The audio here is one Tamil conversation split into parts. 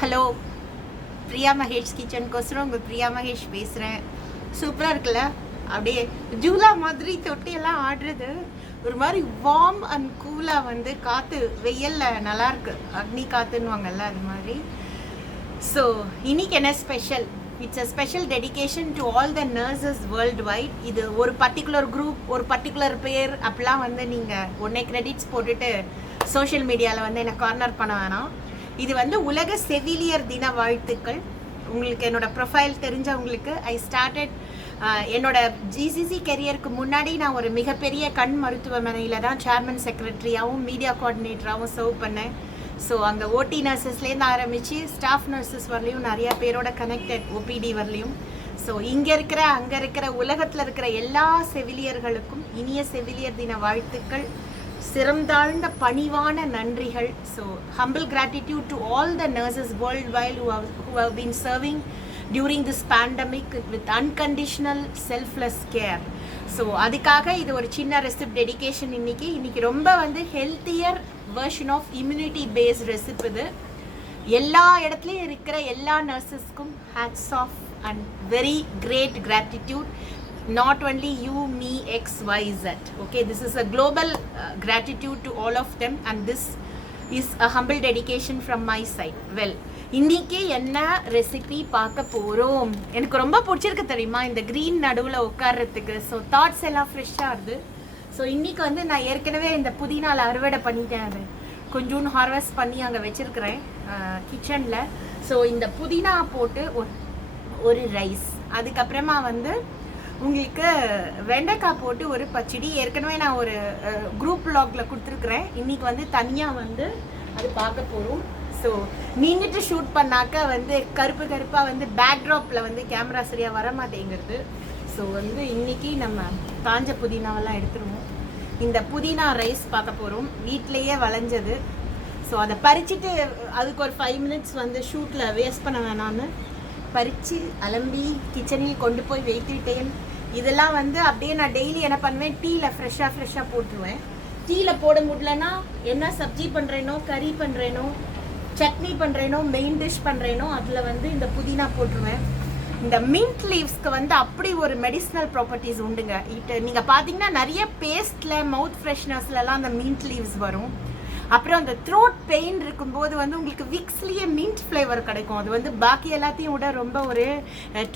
ஹலோ, பிரியா மகேஷ் கிச்சனுக்கோசரம் உங்கள் பிரியா மகேஷ் பேசுகிறேன். சூப்பராக இருக்குல்ல? அப்படியே ஜூலா மாதிரி தொட்டியெல்லாம் ஆடுறது ஒரு மாதிரி வார்ம் அண்ட் கூலாக வந்து காற்று வெயிலில் நல்லாயிருக்கு. அக்னி காற்றுன்னுவாங்கல்ல அது மாதிரி. ஸோ இன்னைக்கு என்ன special? It's a special dedication to all the nurses world wide. இது ஒரு பர்டிகுலர் குரூப், ஒரு பர்டிகுலர் பேர் அப்படிலாம் வந்து நீங்கள் உடனே கிரெடிட்ஸ் போட்டுட்டு சோஷியல் மீடியாவில் வந்து என்னை கார்னர் பண்ண வேணாம். இது வந்து உலக செவிலியர் தின வாழ்த்துக்கள். உங்களுக்கு என்னோடய ப்ரொஃபைல் தெரிஞ்சவங்களுக்கு ஐ ஸ்டார்டட் என்னோட ஜிசிசி கெரியருக்கு முன்னாடி நான் ஒரு மிகப்பெரிய கண் மருத்துவமனையில் தான் சேர்மன் செக்ரட்டரியாகவும் மீடியா கோஆர்டினேட்டராகவும் சர்வ் பண்ணேன். ஸோ அங்கே ஓடி நர்சஸ்லேருந்து ஆரம்பித்து ஸ்டாஃப் நர்சஸ் வரலையும் நிறையா பேரோட கனெக்டட், ஓபிடி வரலையும். ஸோ இங்கே இருக்கிற அங்கே இருக்கிற உலகத்தில் இருக்கிற எல்லா செவிலியர்களுக்கும் இனிய செவிலியர் தின வாழ்த்துக்கள், சிறந்தாழ்ந்த பணிவான நன்றிகள். So humble gratitude to all the nurses world wide who have been serving during this pandemic with unconditional selfless care. So அதுக்காக இது ஒரு சின்ன ரெசிப் டெடிகேஷன். இன்னைக்கு ரொம்ப வந்து healthier version of immunity based recipe. இது எல்லா இடத்துலையும் இருக்கிற எல்லா நர்சஸ்க்கும் hats off and very great gratitude. Not only you, me, X, Y, Z. Okay, this is a global gratitude to all of them, and this is a humble dedication from my side. Well, இன்னைக்கு என்ன ரெசிபி பார்க்க போகிறோம்? எனக்கு ரொம்ப பிடிச்சிருக்கு தெரியுமா இந்த க்ரீன் நடுவில் உட்கார்றதுக்கு. ஸோ தாட்ஸ் எல்லாம் ஃப்ரெஷ்ஷாக இருது. ஸோ இன்றைக்கி வந்து நான் ஏற்கனவே இந்த புதினால அறுவடை பண்ணிட்டேன். அது கொஞ்சோண்டு ஹார்வெஸ்ட் பண்ணி அங்கே வச்சுருக்கிறேன் கிச்சனில். ஸோ இந்த புதினா போட்டு ஒரு ரைஸ், அதுக்கப்புறமா வந்து உங்களுக்கு வெண்டைக்காய் போட்டு ஒரு பச்சடி. ஏற்கனவே நான் ஒரு குரூப் வ்ளாகில் கொடுத்துருக்குறேன். இன்றைக்கி வந்து தனியாக வந்து அது பார்க்க போகிறோம். ஸோ நின்றுட்டு ஷூட் பண்ணாக்க வந்து கருப்பாக வந்து பேக்ட்ராப்பில் வந்து கேமரா சரியாக வர மாட்டேங்கிறது. ஸோ வந்து இன்றைக்கி நம்ம காஞ்ச புதினாவெல்லாம் எடுத்துருவோம். இந்த புதினா ரைஸ் பார்க்க போகிறோம், வீட்டிலையே விளைஞ்சது. ஸோ அதை பறிச்சுட்டு அதுக்கு ஒரு 5 minutes வந்து ஷூட்டில் வேஸ்ட் பண்ண வேணான்னு பறித்து அலம்பி கிச்சனில் கொண்டு போய் வைத்துட்டேன். இதெல்லாம் வந்து அப்படியே நான் டெய்லி என்ன பண்ணுவேன், டீயில் ஃப்ரெஷ்ஷாக போட்டுருவேன். டீயில் போட முடியலன்னா என்ன சப்ஜி பண்ணுறேனோ, கறி பண்ணுறேனோ, சட்னி பண்ணுறேனோ, மெயின் டிஷ் பண்ணுறேனோ அதில் வந்து இந்த புதினா போட்டுருவேன். இந்த மின்ட் லீவ்ஸ்க்கு வந்து அப்படி ஒரு மெடிசினல் ப்ராப்பர்ட்டிஸ் உண்டுங்க. நீங்கள் பார்த்தீங்கன்னா நிறைய பேஸ்ட்டில், மவுத் ஃப்ரெஷ்னர்ஸ்லலாம் அந்த மின்ட் லீவ்ஸ் வரும். அப்புறம் அந்த த்ரோட் பெயின் இருக்கும்போது வந்து உங்களுக்கு விக்ஸ்லேயே மின்ட் ஃப்ளேவர் கிடைக்கும். அது வந்து பாக்கி எல்லாத்தையும் விட ரொம்ப ஒரு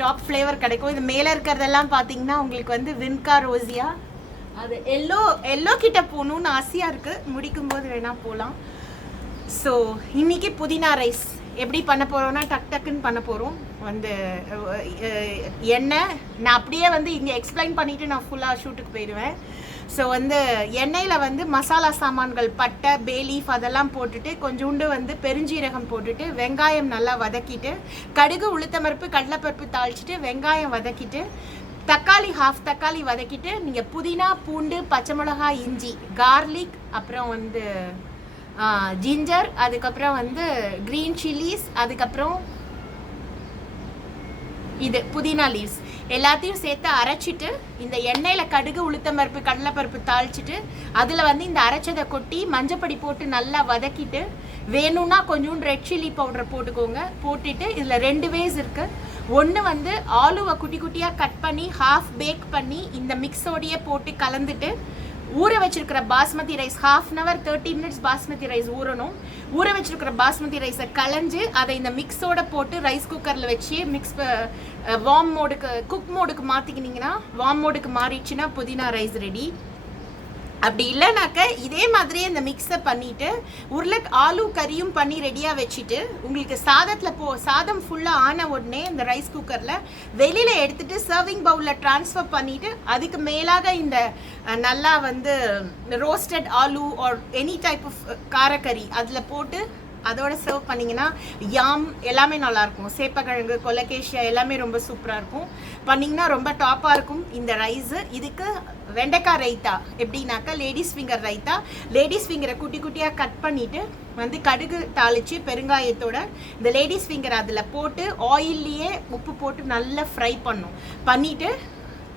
டாப் ஃப்ளேவர் கிடைக்கும். இது மேலே இருக்கிறதெல்லாம் பார்த்தீங்கன்னா உங்களுக்கு வந்து வின்கா ரோசியா, அது எல்லோ கிட்ட போகணுன்னு ஆசையாக இருக்குது. முடிக்கும்போது வேணால் போகலாம். ஸோ இன்றைக்கி புதினா ரைஸ் எப்படி பண்ண போகிறோன்னா டக்குன்னு பண்ண போகிறோம். வந்து எண்ணெய் நான் அப்படியே வந்து இங்கே எக்ஸ்பிளைன் பண்ணிவிட்டு நான் ஃபுல்லாக ஷூட்டுக்கு போயிடுவேன். ஸோ வந்து எண்ணெயில் வந்து மசாலா சாமான்கள், பட்டை, பே லீஃப் அதெல்லாம் போட்டுட்டு கொஞ்சோண்டு வந்து பெருஞ்சீரகம் போட்டுட்டு வெங்காயம் நல்லா வதக்கிட்டு, கடுகு, உளுத்தம்பருப்பு, கடலைப்பருப்பு தாளிச்சிட்டு வெங்காயம் வதக்கிட்டு, தக்காளி ஹாஃப் தக்காளி வதக்கிட்டு, நீங்கள் புதினா, பூண்டு, பச்சை மிளகாய், இஞ்சி, கார்லிக், அப்புறம் வந்து ஜிஞ்சர், அதுக்கப்புறம் வந்து க்ரீன் சில்லிஸ், அதுக்கப்புறம் இது புதினா லீவ்ஸ் எல்லாத்தையும் சேர்த்து அரைச்சிட்டு இந்த எண்ணெயில் கடுகு, உளுத்தம்பருப்பு, கடலைப்பருப்பு தாளிச்சிட்டு அதில் வந்து இந்த அரைச்சதை கொட்டி மஞ்சப்பொடி போட்டு நல்லா வதக்கிட்டு, வேணும்னா கொஞ்சோண்டு ரெட் சில்லி பவுடரை போட்டுக்கோங்க. போட்டுட்டு இதில் 2 வேஸ் இருக்குது. ஒன்று வந்து ஆலுவை குட்டி குட்டியாக கட் பண்ணி ஹாஃப் பேக் பண்ணி இந்த மிக்ஸோடையே போட்டு கலந்துட்டு ஊற வச்சிருக்கிற basmati rice, 1/2 hour 30 minutes basmati rice ஊறணும். ஊற வச்சிருக்கிற பாஸ்மதி ரைஸை களைஞ்சு அதை இந்த மிக்ஸோட போட்டு ரைஸ் குக்கரில் வச்சு மிக்ஸ் வார்ம் மோடுக்கு, குக் மோடுக்கு மாற்றிக்கினீங்கன்னா, வார்ம் மோடுக்கு மாறிடுச்சுன்னா புதினா ரைஸ் ரெடி. அப்படி இல்லைனாக்க இதே மாதிரியே இந்த மிக்ஸை பண்ணிவிட்டு ஆலு கறியும் பண்ணி ரெடியாக வச்சுட்டு உங்களுக்கு சாதம் ஃபுல்லாக ஆன உடனே இந்த ரைஸ் குக்கரில் வெளியில் எடுத்துகிட்டு சர்விங் பவுலில் ட்ரான்ஸ்ஃபர் பண்ணிவிட்டு அதுக்கு மேலாக இந்த நல்லா வந்து roasted aloo or any type of காரக்கறி அதில் போட்டு அதோட சர்வ் பண்ணிங்கன்னா யாம் எல்லாமே நல்லாயிருக்கும். சேப்பக்கிழங்கு, கொலகேஷியா எல்லாமே ரொம்ப சூப்பராக இருக்கும். பண்ணிங்கன்னா ரொம்ப டாப்பாக இருக்கும் இந்த ரைஸு. இதுக்கு வெண்டைக்காய் ரைத்தா எப்படின்னாக்கா லேடிஸ் ஃபிங்கர் ரைத்தா. லேடிஸ் ஃபிங்கரை குட்டி குட்டியாக கட் பண்ணிவிட்டு வந்து கடுகு தாளித்து பெருங்காயத்தோட இந்த லேடிஸ் ஃபிங்கர் அதில் போட்டு ஆயில்லையே உப்பு போட்டு நல்லா ஃப்ரை பண்ணிவிட்டு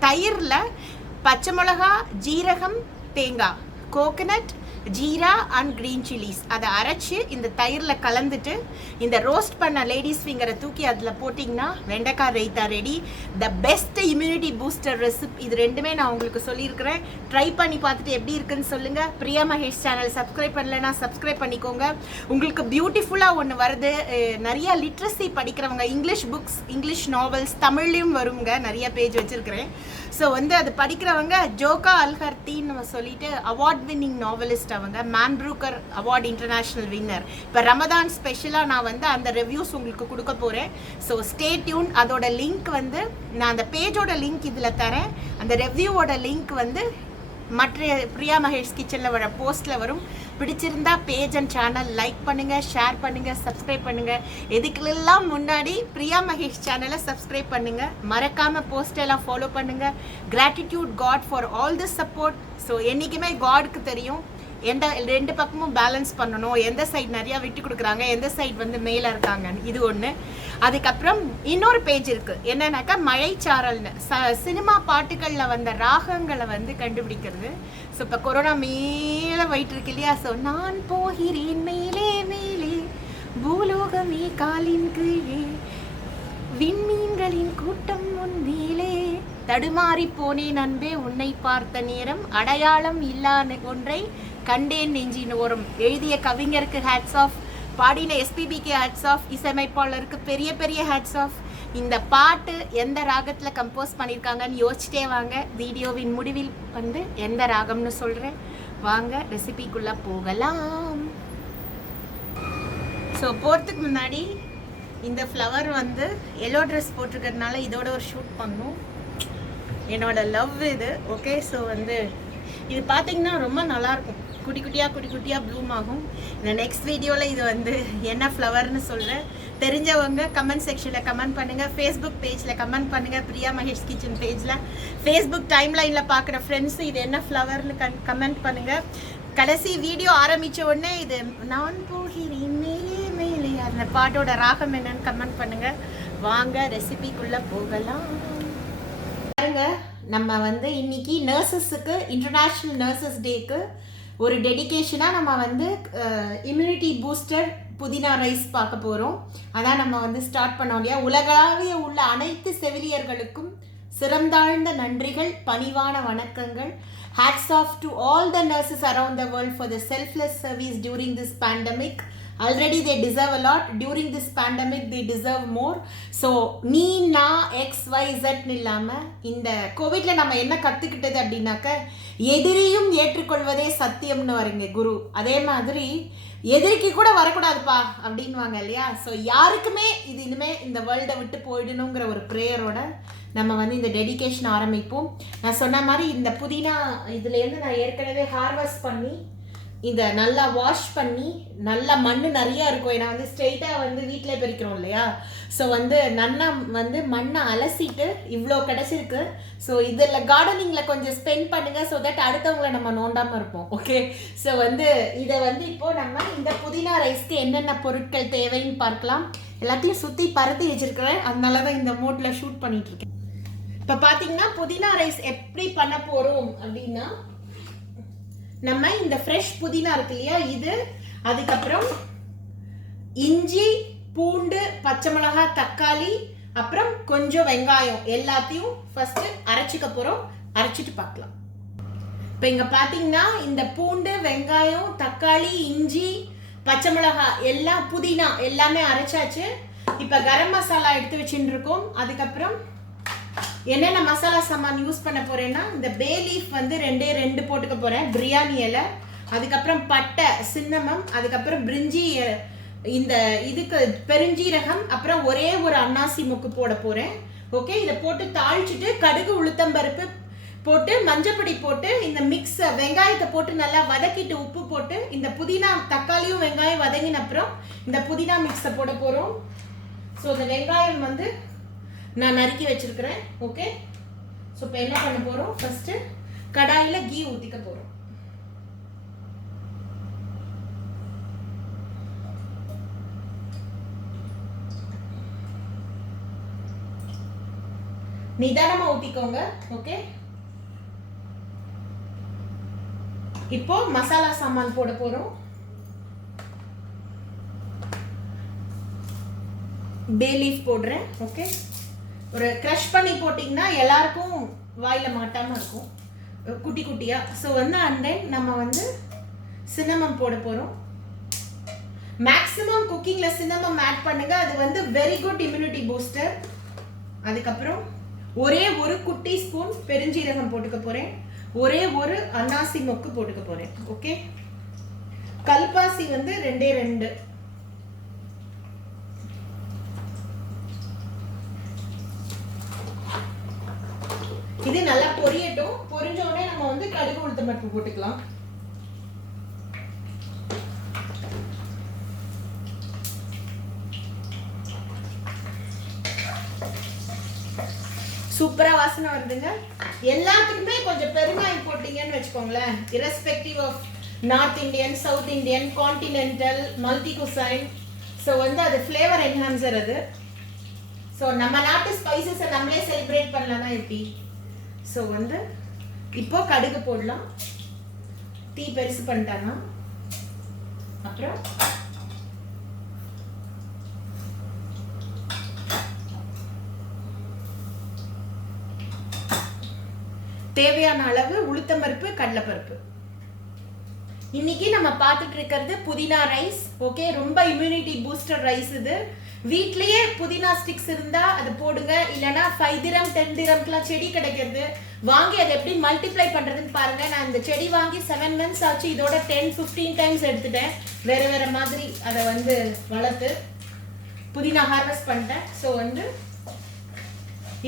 தயிரில் பச்சை மிளகா, ஜீரகம், தேங்காய், coconut, jeera and green chillies அதை அரைச்சி இந்த தயிரில் கலந்துட்டு இந்த ரோஸ்ட் பண்ண லேடிஸ் ஃபிங்கரை தூக்கி அதில் போட்டிங்கன்னா வெண்டைக்காய் raita ready. The best immunity booster recipe. இது ரெண்டுமே நான் உங்களுக்கு சொல்லியிருக்கிறேன். ட்ரை பண்ணி பார்த்துட்டு எப்படி இருக்குன்னு சொல்லுங்கள். பிரியா மகேஷ் சேனல் சப்ஸ்கிரைப் பண்ணலைன்னா சப்ஸ்கிரைப் பண்ணிக்கோங்க. உங்களுக்கு பியூட்டிஃபுல்லாக ஒன்று வருது. நிறையா லிட்ரஸி படிக்கிறவங்க இங்கிலீஷ் புக்ஸ், இங்கிலீஷ் நாவல்ஸ் தமிழ்லையும் வருங்க. நிறைய பேஜ் வச்சுருக்கிறேன். ஸோ வந்து அது படிக்கிறவங்க ஜோகா அல்ஹர்த்தின்னு நம்ம சொல்லிட்டு அவார்ட் வின்னிங் நாவலிஸ்ட். அவங்க man broker award international winner. இப்போ ரமதான் ஸ்பெஷலாக நான் வந்து அந்த ரிவ்யூஸ் உங்களுக்கு கொடுக்க போகிறேன். So stay tune. அதோட லிங்க் வந்து நான் அந்த பேஜோட லிங்க் இதில் தரேன். அந்த ரிவ்யூவோட லிங்க் வந்து மற்ற பிரியா மகேஷ் கிச்சனில் வர போஸ்ட்டில் வரும். பிடிச்சிருந்தா பேஜ் அண்ட் சேனல் லைக் பண்ணுங்கள், ஷேர் பண்ணுங்கள், சப்ஸ்கிரைப் பண்ணுங்கள். எதுக்கெல்லாம் முன்னாடி பிரியா மகேஷ் சேனலை சப்ஸ்கிரைப் பண்ணுங்கள். மறக்காமல் போஸ்டெல்லாம் ஃபாலோ பண்ணுங்கள். Gratitude God for all this support. So என்றைக்குமே காடுக்கு தெரியும் எந்த ரெண்டு பக்கமும் பேலன்ஸ் பண்ணணும், எந்த சைடு நிறையா விட்டு கொடுக்குறாங்க, எந்த சைடு வந்து மேலே இருக்காங்கன்னு. இது ஒன்று. அதுக்கப்புறம் இன்னொரு பேஜ் இருக்குது. என்னன்னாக்கா மழைச்சாரல்னு சினிமா பாட்டுகளில் வந்த ராகங்களை வந்து கண்டுபிடிக்கிறது. ஸோ இப்போ கொரோனா மேலே போயிட்டு இருக்கு இல்லையா? ஸோ நான் போகிறேன் மேலே மேலே பூலோகமே காலின் கீழே விண்மீன்களின் கூட்டம் உன் மேலே தடுமாறி போனேன் அன்பே உன்னை பார்த்த நேரம் அடையாளம் இல்லா ஒன்றை கண்டேன் நெஞ்சின் ஓரம். எழுதிய கவிஞருக்கு ஹேட்ஸ் ஆஃப், பாடின எஸ்பிபிக்கு ஹேட்ஸ் ஆஃப், இசையமைப்பாளருக்கு பெரிய பெரிய ஹேட்ஸ் ஆஃப். இந்த பாட்டு எந்த ராகத்தில் கம்போஸ் பண்ணியிருக்காங்கன்னு யோசிச்சிட்டே வாங்க. வீடியோவின் முடிவில் வந்து எந்த ராகம்னு சொல்கிறேன். வாங்க ரெசிபிக்குள்ளே போகலாம். ஸோ போகிறதுக்கு முன்னாடி இந்த ஃப்ளவர் வந்து எல்லோ ட்ரெஸ் போட்டிருக்கிறதுனால இதோட ஒரு ஷூட் பண்ணும். என்னோட லவ் இது. ஓகே, ஸோ வந்து இது பார்த்தீங்கன்னா ரொம்ப நல்லாயிருக்கும். குட்டி குட்டியாக ப்ளூம் ஆகும். இந்த நெக்ஸ்ட் வீடியோவில் இது வந்து என்ன ஃப்ளவர்னு சொல்கிறேன். தெரிஞ்சவங்க கமெண்ட் செக்ஷனில் கமெண்ட் பண்ணுங்கள். ஃபேஸ்புக் பேஜில் கமெண்ட் பண்ணுங்கள். பிரியா மகேஷ் கிச்சன் பேஜில், ஃபேஸ்புக் டைம்லைனில் பார்க்குற ஃப்ரெண்ட்ஸு இது என்ன ஃப்ளவர்னு கமெண்ட் பண்ணுங்கள். கடைசி வீடியோ ஆரம்பித்த உடனே இது நான் போகிறேன் மேலே மேலே அந்த பாட்டோட ராகம் என்னன்னு கமெண்ட் பண்ணுங்கள். வாங்க ரெசிபிக்குள்ளே போகலாம். பாருங்க, நம்ம வந்து இன்னைக்கு நர்சஸுக்கு இன்டர்நேஷ்னல் நர்சஸ் டேக்கு ஒரு டெடிகேஷனாக நம்ம வந்து இம்யூனிட்டி பூஸ்டர் புதினா ரைஸ் பார்க்க போகிறோம். அதான் நம்ம வந்து ஸ்டார்ட் பண்ணோம் இல்லையா? உலகளாவிய உள்ள அனைத்து செவிலியர்களுக்கும் சிறந்தாழ்ந்த நன்றிகள், பணிவான வணக்கங்கள். Hats off to all the nurses around the world for the selfless service during this pandemic. Already they deserve a lot. During this pandemic they deserve more. So நீ நான் XYZ இல்லாமல் இந்த கோவிட்ல நம்ம என்ன கற்றுக்கிட்டது அப்படின்னாக்க, எதிரியும் ஏற்றுக்கொள்வதே சத்தியம்னு வருங்க குரு. அதே மாதிரி எதிரிக்கு கூட வரக்கூடாதுப்பா அப்படின்வாங்க இல்லையா? ஸோ யாருக்குமே இது இனிமேல் இந்த வேர்ல்டை விட்டு போயிடணுங்கிற ஒரு ப்ரேயரோட நம்ம வந்து இந்த டெடிகேஷன் ஆரம்பிப்போம். நான் சொன்ன மாதிரி இந்த புதினா இதுலேருந்து நான் ஏற்கனவே ஹார்வெஸ்ட் பண்ணி இதை நல்லா வாஷ் பண்ணி, நல்லா மண் நிறையா இருக்கும். ஏன்னா வந்து ஸ்ட்ரெயிட்டாக வந்து வீட்டிலே பறிக்கிறோம் இல்லையா? ஸோ வந்து நல்லா வந்து மண்ணை அலசிட்டு இவ்வளோ கிடச்சிருக்கு. ஸோ இதில் கார்டனிங்கில் கொஞ்சம் ஸ்பெண்ட் பண்ணுங்கள். ஸோ தட் அடுத்தவங்களை நம்ம நோண்டாமல் இருப்போம். ஓகே, ஸோ வந்து இதை வந்து இப்போது நம்ம இந்த புதினா ரைஸ்க்கு என்னென்ன பொருட்கள் தேவைன்னு பார்க்கலாம். எல்லாத்தையும் சுற்றி பருத்தி வச்சுருக்கிறேன், அதனால தான் இந்த மோட்டில் ஷூட் பண்ணிகிட்ருக்கேன். இப்போ பார்த்தீங்கன்னா புதினா ரைஸ் எப்படி பண்ண போகிறோம் அப்படின்னா, நம்ம இந்த ஃப்ரெஷ் புதினா இருக்கு இல்லையா, இது, அதுக்கப்புறம் இஞ்சி, பூண்டு, பச்சை மிளகாய், தக்காளி, அப்புறம் கொஞ்சம் வெங்காயம் எல்லாத்தையும் ஃபர்ஸ்ட் அரைச்சிக்க போகிறோம். அரைச்சிட்டு பார்க்கலாம். இப்போ இங்கே பார்த்தீங்கன்னா இந்த பூண்டு, வெங்காயம், தக்காளி, இஞ்சி, பச்சை மிளகாய் எல்லாம், புதினா எல்லாமே அரைச்சாச்சு. இப்போ கரம் மசாலா எடுத்து வச்சுட்டு இருக்கோம். அதுக்கப்புறம் என்னென்ன மசாலா சாமான் யூஸ் பண்ண போறேன்னா, இந்த பே லீஃப் வந்து ரெண்டு போட்டுக்க போறேன், பிரியாணி இலை, அதுக்கப்புறம் பட்டை, சின்னமம், அதுக்கப்புறம் பிரிஞ்சி, இந்த இதுக்கு பெருஞ்சீரகம், அப்புறம் ஒரே ஒரு அன்னாசி மொக்கு போட போறேன். ஓகே, இதை போட்டு தாளிச்சுட்டு கடுகு, உளுத்தம்பருப்பு போட்டு மஞ்சப்பொடி போட்டு இந்த மிக்ஸ் வெங்காயத்தை போட்டு நல்லா வதக்கிட்டு உப்பு போட்டு இந்த புதினா, தக்காளியும் வெங்காயம் வதங்கின அப்புறம் இந்த புதினா மிக்ஸை போட போறோம். ஸோ இந்த வெங்காயம் வந்து நான் நறுக்கி வச்சிருக்கிறேன். ஓகே, ஸோ இப்போ என்ன பண்ண போகிறோம், ஃபர்ஸ்ட் கடாயில் கீ ஊற்றிக்க போகிறோம். நிதானமாக ஊற்றிக்கோங்க. ஓகே, இப்போ மசாலா சாமான் போட போறோம். பே லீஃப் போடுறேன். ஓகே, ஒரு க்ரஷ் பண்ணி போட்டிங்கன்னா எல்லாருக்கும் வாயில மாட்டாம இருக்கும், குட்டி குட்டியா. ஸோ வந்து அண்ட் தென் நம்ம வந்து சின்னமம் போட போறோம். மேக்ஸிமம் குக்கிங்ல சின்னமம் ஆட் பண்ணுங்க, அது வந்து வெரி குட் இம்யூனிட்டி பூஸ்டர். அதுக்கப்புறம் ஒரே ஒரு குட்டி ஸ்பூன் பெருஞ்சீரகம் போட்டுக்க போறேன். ஒரே ஒரு அன்னாசி மொக்கு போட்டுக்க போறேன். ஓகே, கல்பாசி வந்து 2. இது நல்லா பொரியட்டும். பொரிஞ்ச உடனே நம்ம வந்து கடுகு உளுத்தம் பருப்பு போட்டுக்கலாம். சூப்பரா வாசனை வருதுங்க. எல்லாத்துக்குமே கொஞ்சம் பெருங்காயம் போட்டீங்கன்னு வச்சுக்கோங்களேன், irrespective of north Indian, south Indian, continental, multi cuisine. So வந்து அது ஃப்ளேவர் என்ஹான்சர் அது. ஸோ நம்ம நாட்டு ஸ்பைசஸை நம்மளே செலிப்ரேட் பண்ணலன்னா எப்படி? ஸோ வந்து இப்போ கடுகு போடலாம். தீ பெருசு பண்ணிட்டாங்க. அப்புறம் தேவையான அளவு உளுத்தம்பருப்பு, கடலைப்பருப்பு. இன்னைக்கு நம்ம பார்த்துட்டு இருக்கிறது புதினா ரைஸ். ஓகே, ரொம்ப இம்யூனிட்டி பூஸ்டர் ரைஸ் இது. வீட்லயே புதினா ஸ்டிக்ஸ் இருந்தா அது போடுங்க, இல்லைன்னா 5 dirham 10 dirhamக்குலாம் செடி கிடைக்கிறது, வாங்கி அதை எப்படி மல்டிப்ளை பண்றதுன்னு பாருங்க. நான் இந்த செடி வாங்கி 7 months ஆச்சு. இதோட 10-15 times எடுத்துட்டேன், வேற வேற மாதிரி அதை வந்து வளர்த்து புதினா ஹார்வெஸ்ட் பண்ணிட்டேன். ஸோ வந்து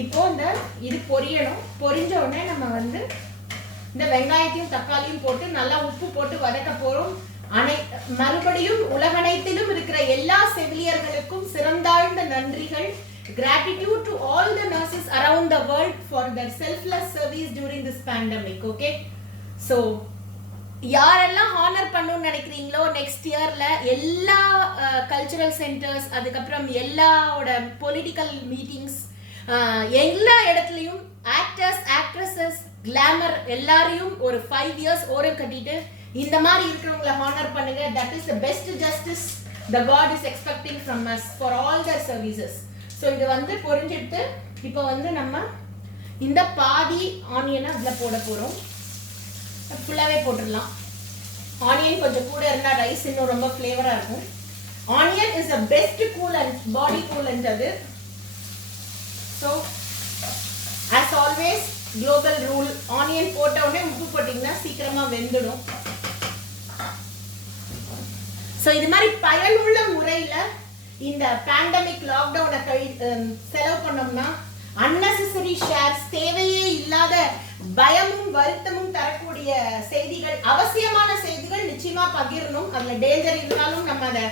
இப்போ இந்த இது பொரியணும். பொரிஞ்ச உடனே நம்ம வந்து இந்த வெங்காயத்தையும் தக்காளியும் போட்டு நல்லா உப்பு போட்டு வதக்க போறோம். மறுபடியும் உலகனைத்திலும் இருக்கிற எல்லா செவிலியர்களுக்கும் சிறந்தாழ்ந்த நன்றிகள். Gratitude to all the nurses around the world for their selfless service during this pandemic. Okay, so யாரெல்லாம் ஹானர் பண்ணணும்னு நினைக்கிறீங்களோ நெக்ஸ்ட் இயர்ல எல்லா கல்ச்சுரல் சென்டர்ஸ், அதுக்கப்புறம் எல்லாவோட பொலிட்டிக்கல் மீட்டிங்ஸ், எல்லா இடத்துலையும் ஆக்டர்ஸ், ஆக்ட்ரஸஸ், கிளாமர் எல்லாரையும் ஒரு 5 years ஓரம் கட்டிட்டு இந்த மாதிரி இருக்கிறவங்களை ஹானர் பண்ணுங்க. That is the best justice the God is expecting from us for all their services. So இது வந்து பொரிஞ்சிட்டு இப்போ வந்து நம்ம இந்த பாதி ஆனியனை அதில் போட போகிறோம். ஃபுல்லாகவே போட்டுடலாம். ஆனியன் கொஞ்சம் கூட இருந்தால் ரைஸ் இன்னும் ரொம்ப ஃப்ளேவராக இருக்கும். Onion is the best coolant, body coolant அது. So as always global rule, onion போட்ட உடனே உப்பு போட்டிங்கன்னா சீக்கிரமாக வெந்துடும். ஸோ இது மாதிரி பயனுள்ள முறையில் இந்த பேண்டமிக் லாக்டவுனை செலவு பண்ணோம்னா அன்னெசரி ஷேர்ஸ், தேவையே இல்லாத பயமும் வருத்தமும் தரக்கூடிய செய்திகள், அவசியமான செய்திகள் நிச்சயமா பகிரணும். அதில் டேஞ்சர் இருந்தாலும் நம்ம அதை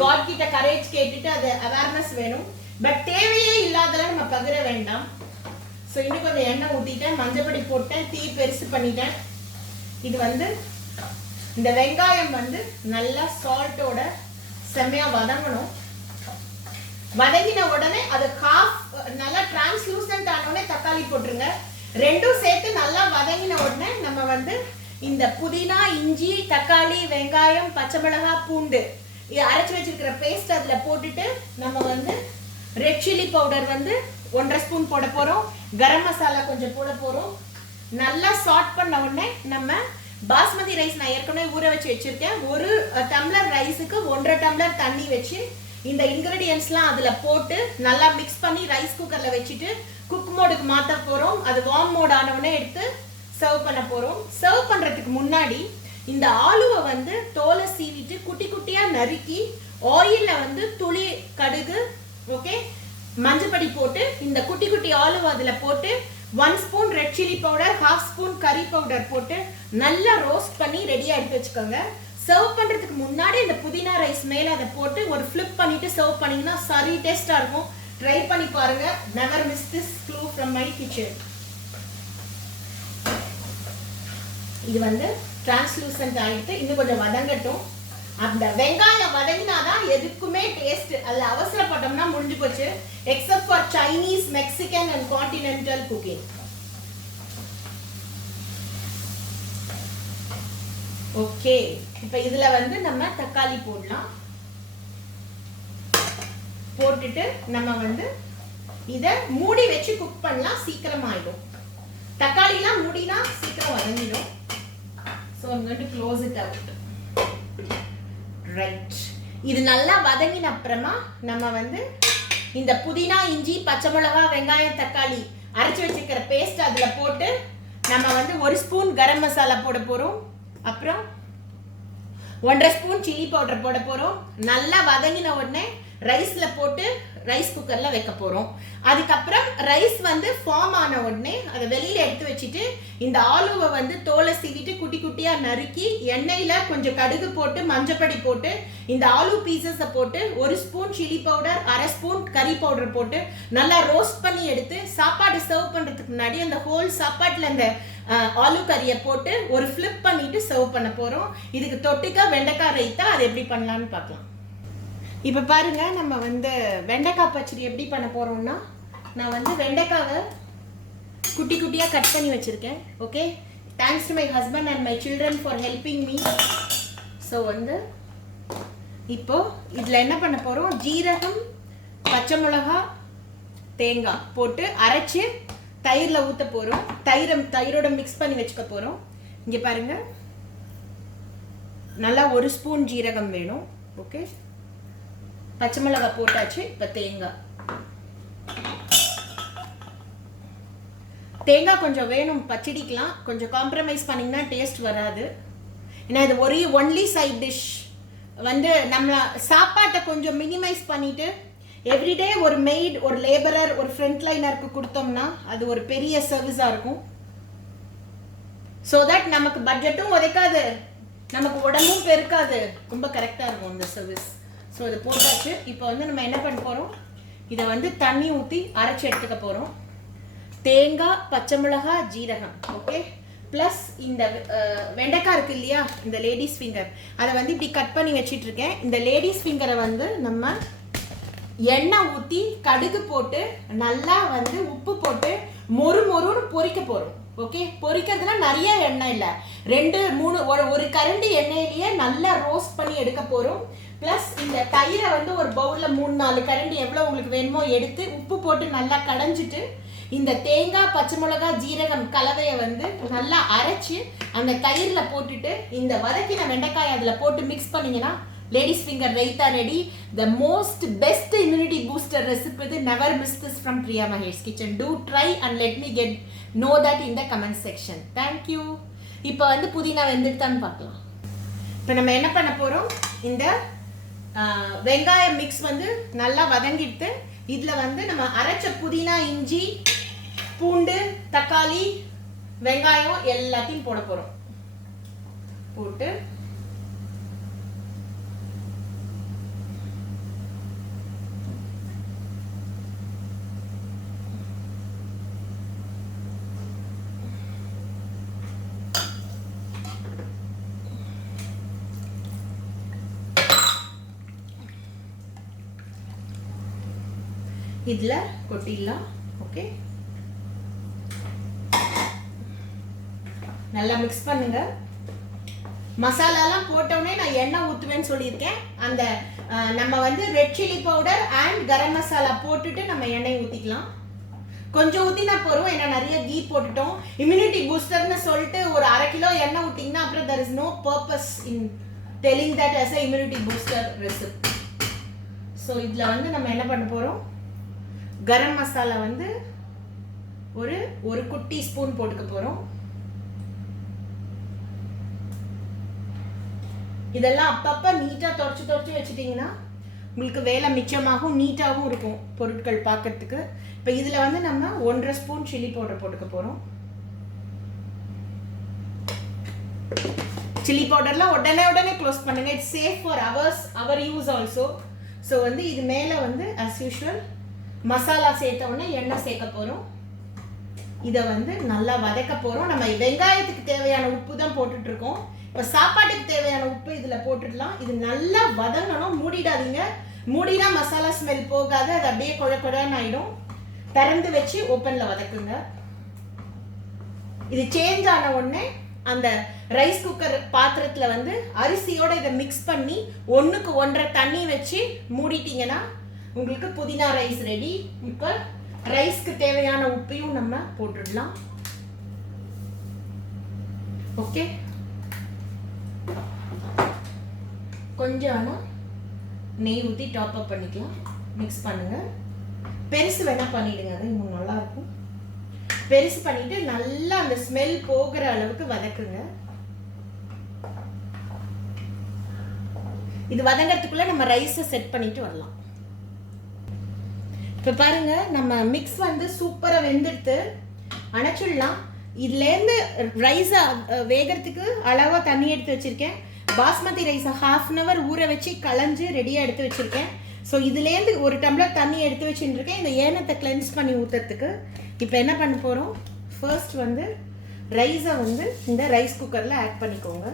காட் கிட்ட கரேஜ் கேட்டுட்டு அதை அவேர்னஸ் வேணும். பட் தேவையே இல்லாதெல்லாம் நம்ம பகிர வேண்டாம். ஸோ இன்னும் கொஞ்சம் எண்ணெய் ஊற்றிட்டேன், மஞ்சப்பொடி போட்டேன், தீ பெருசு பண்ணிட்டேன். இது வந்து இந்த வெங்காயம் வந்து நல்லா சால்ட்டோட செம்மையாக வதங்கணும். வதங்கின உடனே அது நல்லா டிரான்ஸ்லூசன்ட் ஆனோடனே தக்காளி போட்டுருங்க. ரெண்டும் சேர்த்து நல்லா வதங்கின உடனே நம்ம வந்து இந்த புதினா, இஞ்சி, தக்காளி, வெங்காயம், பச்சை மிளகாய், பூண்டு இது அரைச்சி வச்சிருக்கிற பேஸ்ட் அதில் போட்டுட்டு நம்ம வந்து ரெட் சில்லி பவுடர் வந்து 1.5 ஸ்பூன் போட போகிறோம். கரம் மசாலா கொஞ்சம் போட போகிறோம். நல்லா சாட் பண்ண உடனே நம்ம பாஸ்மதி ரைஸ் நான் ஏற்கனவே ஊற வச்சு வச்சுருக்கேன். 1 டம்ளர் ரைஸுக்கு 1.5 டம்ளர் தண்ணி வச்சு இந்த இன்க்ரீடியன்ஸ்லாம் அதில் போட்டு நல்லா மிக்ஸ் பண்ணி ரைஸ் குக்கரில் வச்சுட்டு குக் மோடுக்கு மாற்ற போகிறோம். அது வார்ம் மோட் ஆனவுடனே எடுத்து சர்வ் பண்ண போகிறோம். சர்வ் பண்ணுறதுக்கு முன்னாடி இந்த ஆலுவை வந்து தோலை சீவிட்டு குட்டி குட்டியாக நறுக்கி ஆயிலில் வந்து துளி கடுகு, ஓகே, மஞ்சப்பொடி போட்டு இந்த குட்டி குட்டி ஆலுவை அதில் போட்டு 1 spoon red chilli powder, 1/2 spoon கறி பவுடர் போட்டு நல்லா ரோஸ்ட் பண்ணி ரெடியாக எடுத்து வச்சுக்கோங்க. சர்வ் பண்ணுறதுக்கு முன்னாடி இந்த புதினா ரைஸ் மேலே அதை போட்டு ஒரு ஃப்ளிப் பண்ணிட்டு சர்வ் பண்ணிங்கன்னா சரி டேஸ்ட்டாக இருக்கும். ட்ரை பண்ணி பாருங்க. Never miss this clue from my kitchen. இது வந்து டிரான்ஸ்லூசன்ட் ஆகிட்டு இன்னும் கொஞ்சம் வதங்கட்டும். அந்த வெங்காயம் வதங்கினாதான் எதுக்குமே டேஸ்ட். அதில் அவசரப்பட்டோம்னா முடிஞ்சு போச்சு. Except for Chinese, Mexican and continental cooking. Okay, இப்போ இதுல வந்து நம்ம தக்காளி போடலாம். போட்டுட்டு நம்ம வந்து இத மூடி வச்சு குக் பண்ணலாம், சீக்கிரம் ஆயிடும். தக்காளிலாம் மூடினா சீக்கிரம் வதங்கிடும். So I'm going to close it out. Right. இது நல்லா வதங்கின அப்புறமா நம்ம வந்து இந்த புதினா, இஞ்சி, பச்சை மிளகாய், வெங்காயம், தக்காளி அரைச்சு வச்சிருக்கிற பேஸ்ட் அதுல போட்டு நம்ம வந்து 1 ஸ்பூன் கரம் மசாலா போட போறோம். அப்புறம் 1.5 ஸ்பூன் சில்லி பவுடர் போட போறோம். நல்லா வதங்கின உடனே ரைஸ்ல போட்டு ரைஸ் குக்கர்ல வைக்க போறோம். அதுக்கப்புறம் ரைஸ் வந்து ஃபார்ம் ஆன உடனே அதை வெளியில எடுத்து வச்சுட்டு இந்த ஆலுவை வந்து தோலை சீவிட்டு குட்டி குட்டியா நறுக்கி எண்ணெயில கொஞ்சம் கடுகு போட்டு மஞ்சப்பொடி போட்டு இந்த ஆலு பீசஸை போட்டு 1 ஸ்பூன் சில்லி பவுடர், 1/2 ஸ்பூன் கறி பவுடர் போட்டு நல்லா ரோஸ்ட் பண்ணி எடுத்து சாப்பாடு சர்வ் பண்றதுக்கு முன்னாடி அந்த ஹோல் சாப்பாட்டுல அந்த ஆலு கறியை போட்டு ஒரு ஃபிளிப் பண்ணிட்டு சர்வ் பண்ண போறோம். இதுக்கு தொட்டுக்க வெண்டைக்காய் ரைத்தா அது எப்படி பண்ணலாம்னு பார்க்கலாம். இப்போ பாருங்க, நம்ம வந்து வெண்டைக்காய் பச்சடி எப்படி பண்ண போறோம்னா, நான் வந்து வெண்டைக்காவை குட்டி குட்டியா கட் பண்ணி வச்சிருக்கேன். Okay, thanks to my husband and my children for helping me. So வந்து இப்போ இதுல என்ன பண்ண போறோம், ஜீரகம், பச்சை மிளகாய், தேங்காய் போட்டு அரைச்சு தயிர்ல ஊத்த போறோம். தயிரோட மிக்ஸ் பண்ணி வச்சுக்க போறோம். இங்க பாருங்க, நல்லா 1 ஸ்பூன் ஜீரகம் வேணும். ஓகே, பச்சை மிளகாய் போட்டாச்சு. இப்போ தேங்காய் கொஞ்சம் வேணும் பச்சடிக்கலாம். கொஞ்சம் காம்ப்ரமைஸ் பண்ணிங்கன்னா டேஸ்ட் வராது. ஏன்னா இது ஒன்லி சைட் டிஷ். வந்து நம்ம சாப்பாட்டை கொஞ்சம் மினிமைஸ் பண்ணிட்டு எவ்ரிடே ஒரு மெய்ட், ஒரு லேபரர், ஒரு ஃப்ரண்ட் லைனருக்கு கொடுத்தோம்னா அது ஒரு பெரிய சர்வீஸாக இருக்கும். ஸோ தட் நமக்கு பட்ஜெட்டும் உதைக்காது, நமக்கு உடம்பும் பெருக்காது, ரொம்ப கரெக்டாக இருக்கும் இந்த சர்வீஸ். ஸோ இது போட்டாச்சு. இப்போ வந்து நம்ம என்ன பண்ண போகிறோம், இதை வந்து தண்ணி ஊற்றி அரைச்சி எடுத்துக்க போகிறோம். தேங்காய், பச்சை மிளகாய், ஜீரகம், ஓகே, ப்ளஸ் இந்த வெண்டைக்காய் இருக்கு இல்லையா, இந்த லேடிஸ் ஃபிங்கர், அதை வந்து இப்படி கட் பண்ணி வச்சிட்டு இருக்கேன். இந்த லேடிஸ் ஃபிங்கரை வந்து நம்ம எண்ணெய் ஊற்றி கடுகு போட்டு நல்லா வந்து உப்பு போட்டு மொறுன்னு பொரிக்க போகிறோம். ஓகே, பொரிக்கிறதுனா நிறைய எண்ணெய் இல்லை, 2-3 ஒரு கரண்டி எண்ணெயிலேயே நல்லா ரோஸ்ட் பண்ணி எடுக்க போகிறோம். ப்ளஸ் இந்த தயிரை வந்து ஒரு பவுலில் 3-4 கரண்டி எவ்வளோ உங்களுக்கு வேணுமோ எடுத்து உப்பு போட்டு நல்லா கடைஞ்சிட்டு இந்த தேங்காய், பச்சை மிளகாய், ஜீரகம் கலவையை வந்து நல்லா அரைச்சி அந்த தயிரில் போட்டுட்டு இந்த வதக்கின வெண்டைக்காய் அதில் போட்டு மிக்ஸ் பண்ணிங்கன்னா ladies finger raita ready. The most best immunity booster recipe இது. Never miss this from Priya Mahesh kitchen. Do try and let me know that in the comment section. Thank you. இப்போ வந்து புதினா வெந்துட்டான்னு பார்க்கலாம். இப்போ நம்ம என்ன பண்ண போகிறோம், இந்த வெங்காய மிக்ஸ் வந்து நல்லா வதங்கிட்டு இதில் வந்து நம்ம அரைச்ச புதினா, இஞ்சி, பூண்டு, தக்காளி, வெங்காயம் எல்லாத்தையும் போட போகிறோம். போட்டு இதில் கொட்டிடலாம். ஓகே, நல்லா மிக்ஸ் பண்ணுங்க. மசாலாலாம் போட்டோடனே நான் எண்ணெய் ஊற்றுவேன்னு சொல்லியிருக்கேன். அந்த நம்ம வந்து red chilli powder and garam masala போட்டுட்டு நம்ம எண்ணெய் ஊற்றிக்கலாம். கொஞ்சம் ஊற்றினா போகிறோம், ஏன்னா நிறைய கீ போட்டுட்டோம். இம்யூனிட்டி பூஸ்டர்னு சொல்லிட்டு ஒரு 1/2 கிலோ எண்ணெய் ஊற்றிங்கன்னா அப்புறம் there is no purpose in telling that as a immunity booster recipe. So இதில் வந்து நம்ம என்ன பண்ண போகிறோம், கரம் மசாலா வந்து ஒரு குட்டி ஸ்பூன் போட்டுக்க போறோம். இதெல்லாம் அப்பப்ப நீட்டா தொடச்சு வச்சிட்டீங்கன்னா உங்களுக்கு வேலை மிச்சமாகும், நீட்டாகவும் இருக்கும் பொருட்கள் பார்க்கறதுக்கு. இப்போ இதுல வந்து நம்ம 1.5 ஸ்பூன் சில்லி பவுடர் போட்டுக்க போறோம். சில்லி பவுடர்லாம் உடனே க்ளோஸ் பண்ணுங்க. It's safe for our use also. So வந்து இது மேலே வந்து as usual மசாலா சேர்த்த உடனே எண்ணெய் சேர்க்க போகிறோம். இதை வந்து நல்லா வதக்க போகிறோம். நம்ம வெங்காயத்துக்கு தேவையான உப்பு தான் போட்டுட்ருக்கோம். இப்போ சாப்பாட்டுக்கு தேவையான உப்பு இதில் போட்டுடலாம். இது நல்லா வதங்கணும், மூடிடாதீங்க. மூடினா மசாலா ஸ்மெல் போகாது, அது அப்படியே குழன்னு ஆகிடும். திறந்து வச்சு ஓப்பனில் வதக்குங்க. இது சேஞ்ச் ஆன உடனே அந்த ரைஸ் குக்கர் பாத்திரத்தில் வந்து அரிசியோட இதை மிக்ஸ் பண்ணி 1க்கு 1.5 தண்ணி வச்சு மூடிட்டீங்கன்னா உங்களுக்கு புதினா ரைஸ் ரெடி. இப்போ ரைஸ்க்கு தேவையான உப்பையும் நம்ம போட்டுடலாம். ஓகே, கொஞ்சம் நெய் ஊற்றி டாப் அப் பண்ணிக்கலாம். மிக்ஸ் பண்ணுங்க. பெருசு வேணா பண்ணிடுங்க, அது இன்னும் நல்லா இருக்கும். பெருசு பண்ணிட்டு நல்லா அந்த ஸ்மெல் போகிற அளவுக்கு வதக்குங்க. இது வதங்கிறதுக்குள்ள நம்ம ரைஸை செட் பண்ணிட்டு வரலாம். இப்போ பாருங்க, நம்ம மிக்ஸ் வந்து சூப்பரா வெந்துடுத்து. அணைச்சிடலாம். இதுலேருந்து ரைஸை வேகிறதுக்கு அளவா தண்ணி எடுத்து வச்சிருக்கேன். பாஸ்மதி ரைஸை 1/2 அன் ஹவர் ஊற வச்சு களைஞ்சு ரெடியாக எடுத்து வச்சிருக்கேன். ஸோ இதுலேருந்து 1 டம்ளர் தண்ணி எடுத்து வச்சுருக்கேன் இந்த ஏனத்தை கிளென்ஸ் பண்ணி ஊற்றுறதுக்கு. இப்போ என்ன பண்ண போகிறோம், ஃபர்ஸ்ட் வந்து ரைஸை வந்து இந்த ரைஸ் குக்கரில் ஆட் பண்ணிக்கோங்க.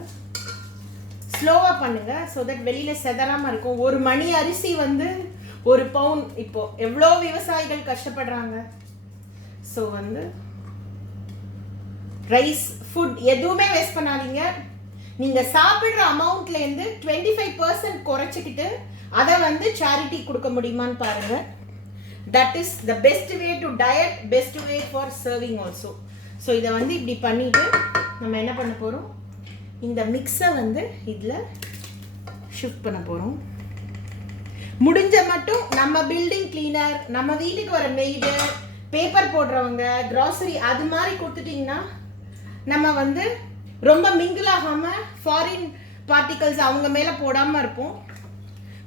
ஸ்லோவாக பண்ணுங்கள், ஸோ தட் வெளியில் செதறாமல் இருக்கும். 1 மணி அரிசி வந்து 1 பவுன். இப்போது எவ்வளோ விவசாயிகள் கஷ்டப்படுறாங்க. ஸோ வந்து ரைஸ் ஃபுட் எதுவுமே வேஸ்ட் பண்ணாதீங்க. நீங்கள் சாப்பிட்ற அமௌண்ட்லேருந்து 25% குறைச்சிக்கிட்டு அதை வந்து சேரிட்டி கொடுக்க முடியுமான்னு பாருங்கள். That is the best way to diet, best way for serving also. So இதை வந்து இப்படி பண்ணிவிட்டு நம்ம என்ன பண்ண போகிறோம், இந்த மிக்ஸை வந்து இதில் ஷிஃப்ட் பண்ண போகிறோம். முடிஞ்ச மட்டும் நம்ம பில்டிங் கிளீனர், நம்ம வீட்டுக்கு வர மெய்டு, பேப்பர் போடுறவங்க, கிராசரி அது மாதிரி கொடுத்துட்டிங்கன்னா நம்ம வந்து ரொம்ப மிங்கிள் ஆகாமல் ஃபாரின் பார்ட்டிகல்ஸ் அவங்க மேலே போடாமல் இருப்போம்.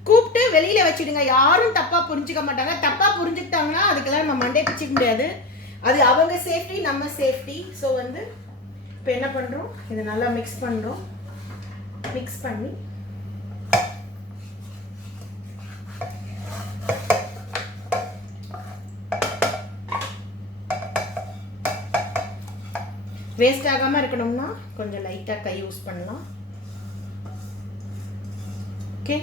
கூப்பிட்டு வெளியில் வச்சுடுங்க, யாரும் தப்பாக புரிஞ்சுக்க மாட்டாங்க. தப்பாக புரிஞ்சுக்கிட்டாங்கன்னா அதுக்கெல்லாம் நம்ம மண்டே பிச்சுக்க முடியாது. அது அவங்க சேஃப்டி, நம்ம சேஃப்டி. ஸோ வந்து இப்போ என்ன பண்ணுறோம், இதை நல்லா மிக்ஸ் பண்ணுறோம். மிக்ஸ் பண்ணி வேஸ்ட் ஆகாமல் இருக்கணும்னா கொஞ்சம் லைட்டாக கை யூஸ் பண்ணலாம். ஓகே,